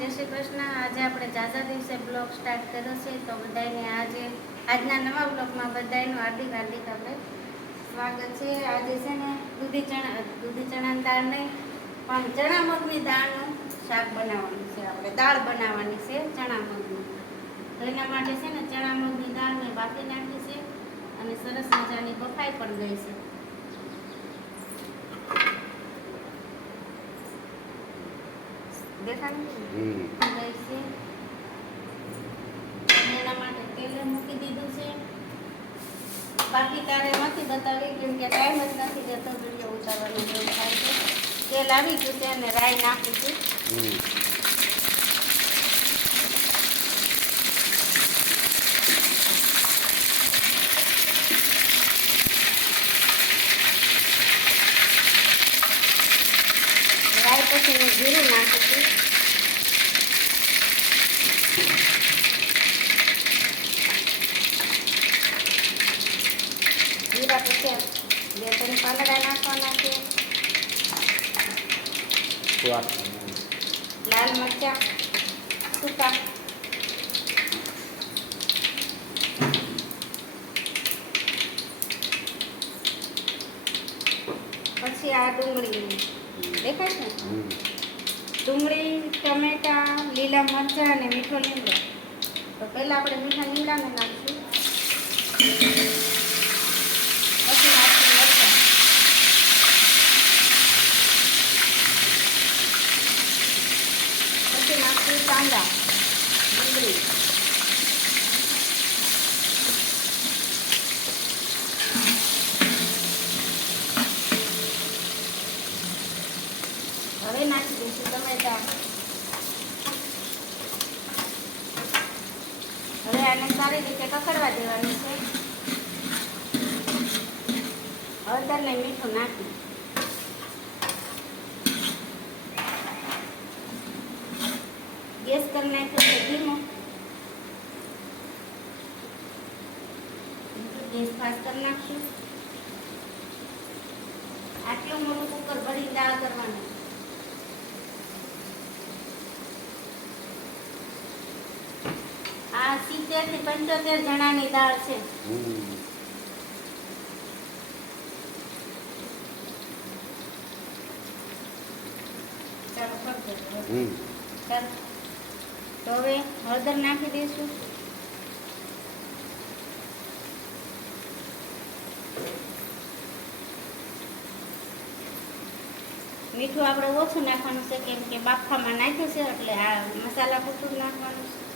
જય શ્રી કૃષ્ણ. આજે આપણે જાજા દિવસે બ્લોગ સ્ટાર્ટ કર્યો છે. તો બધાને આજે, આજના નવા બ્લોગમાં બધાનું હાર્દિક હાર્દિક આપણે સ્વાગત છે. આજે છે ને દૂધી ચણા, દૂધી ચણાની દાળ નહીં, પણ ચણા મગની દાળનું શાક બનાવવાનું છે આપણે. દાળ બનાવવાની છે ચણા મગની. એના માટે છે ને ચણા મગની દાળને બાફી નાખી છે અને સરસ મજાની બફાઈ પણ ગઈ છે દેખાડું હમ. ગઈ છે અને એના માટે તેલ મૂકી દીધું છે બાકી તારે નથી બતાવી કેમ કે ટાઈમ જ નથી જતો વીડિયો ઉતારવાનો જેવું થાય છે. તેલ આવી ગયું છે અને રાઈ નાખી છે હમ. રાઈ પછી હું જીરું નાખું છું જીરા પછી બે ત્રણ પાંદડા નાખવાના છે સ્વાદ. લાલ મરચાં સૂકા પછી આ ડુંગળી દેખાય છે. ડુંગળી ટમેટા લીલા મરચાં અને મીઠો લીમડો તો પહેલાં આપણે મીઠા લીમડાને નાખીશું પછી નાખીશું મરચાં પછી નાખીશું કાંદા ડુંગળી હવે નાખી દઈશું ટમેટા હવે આને સારી રીતે કકડવા દેવાનું છે. હળદર ને મીઠું નાખી. ગેસ કરી નાખ્યો છે ધીમો. ગેસ ફાસ્ટ કરી નાખશું આટલું મોટું કુકર ભરી દાળ કરવાનું. આ સિત્તેરથી પંચોતેર જણાની દાળ છે. તો હવે હળદર નાખી દઈશું. મીઠું આપણે ઓછું નાખવાનું છે કેમ કે બાફામાં નાખ્યું છે એટલે આ મસાલા પૂરતું નાખવાનું છે.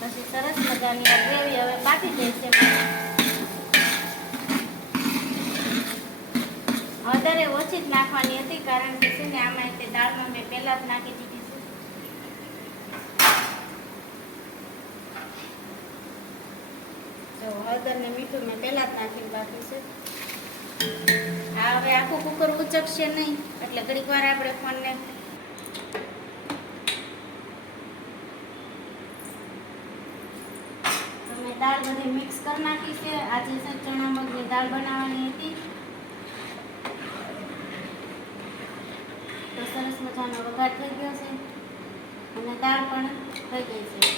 પછી સરસ મજાની આ ગ્રેવી હવે બાકી છે વધારે ઓછી જ નાખવાની હતી કારણ કે છે ને આમાં તે દાળમાં મેં પહેલા જ નાખી દીધી છે. હળદર ને મીઠું મેં પહેલા જ નાખી બાકી છે. આ હવે આખું કુકર ઉચકશે નહીં. એટલે ઘડીક વાર આપણે ફોનને તો મેં દાળ બધી મિક્સ કરી નાખી છે. આજે છે ચણા મગની દાળ બનાવવાની હતી. તો સરસ મજાનો વઘાર થઈ ગયો છે. અને દાળ પણ થઈ ગઈ છે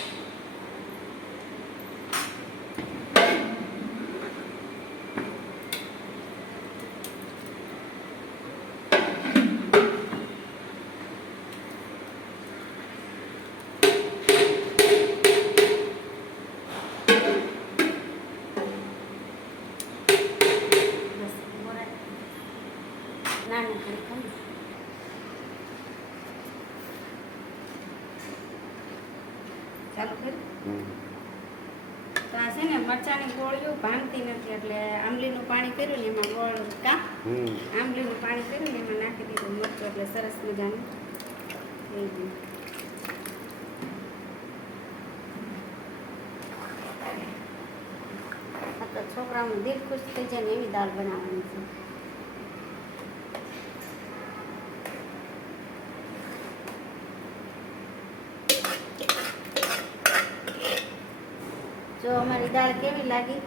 બસ બોરા ના ના ખાલી ખાલી ચાલુ કરી હમ. તો આ છે ને મરચાની ગોળીઓ ભાંગતી નથી એટલે આંબલીનું પાણી કર્યું ને એમાં ગોળ કા આંબલીનું પાણી કર્યું ને એમાં નાખી દીધું મરચું એટલે સરસ મજાનું. થઈ ગયું છોકરાઓનું દિલ ખુશ થઈ જાય ને એવી દાળ બનાવવાની છે. જો અમારી દાળ કેવી લાગી?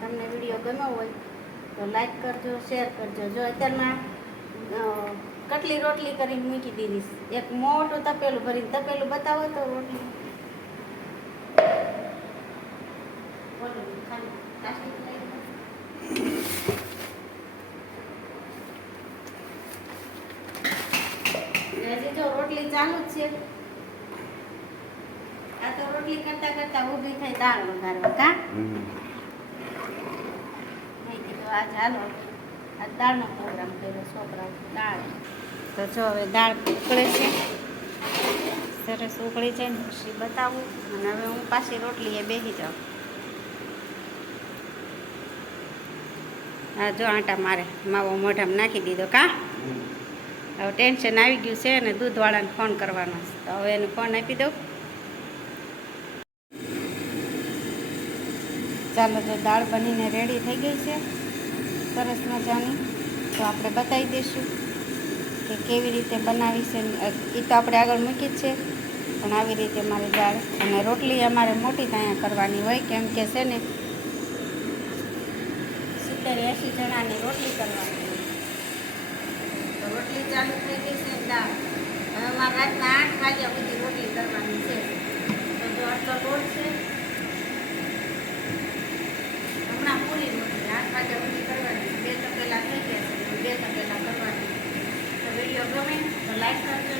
તમને વીડિયો ગમ્યો હોય તો લાઈક કરજો શેર કરજો. જો અત્યારમાં કટલી રોટલી કરીને મૂકી દીધી. એક મોટું તપેલું ભરીને તપેલું બતાવો તો રોટલી. હજી જો રોટલી ચાલુ જ છે. તો રોટલી કરતા કરતા ઊભી થઈ દાળ વઘારવા કા. મેં કીધું આજ હાલો. આ દાળનો પ્રોગ્રામ કર્યો છોકરાઓ દાળ. તો જો હવે દાળ ઉકળે છે. સરસ ઉકળી જાય ને પછી બતાવું. અને હવે હું પાછી રોટલીએ બેસી જાઉં. હા જો આટા મારે માવો મોઢામાં નાખી દીધો કા? હવે ટેન્શન આવી ગયું છે અને દૂધવાળાને ફોન કરવાનો છે. તો હવે એને ફોન આપી દઉં. ચાલો જો દાળ બનીને રેડી થઈ ગઈ છે. સરસ મજાની. તો આપણે બતાવી દઈશું કે કેવી રીતે બનાવી છે એ તો આપણે આગળ મૂકી જ છે. પણ આવી રીતે મારી દાળ અને રોટલી અમારે મોટી ત્યાં કરવાની હોય, કેમ કે છે ને, સિત્તેર એંસી જણાની રોટલી કરવાની રોટલી ચાલુ થઈ ગઈ છે રાતના આઠ વાગ્યા સુધી રોટલી કરવાની છે તો જો આટલો લોટ છે હમણાં પૂરી રોટલી આઠ વાગ્યા સુધી કરવાની બે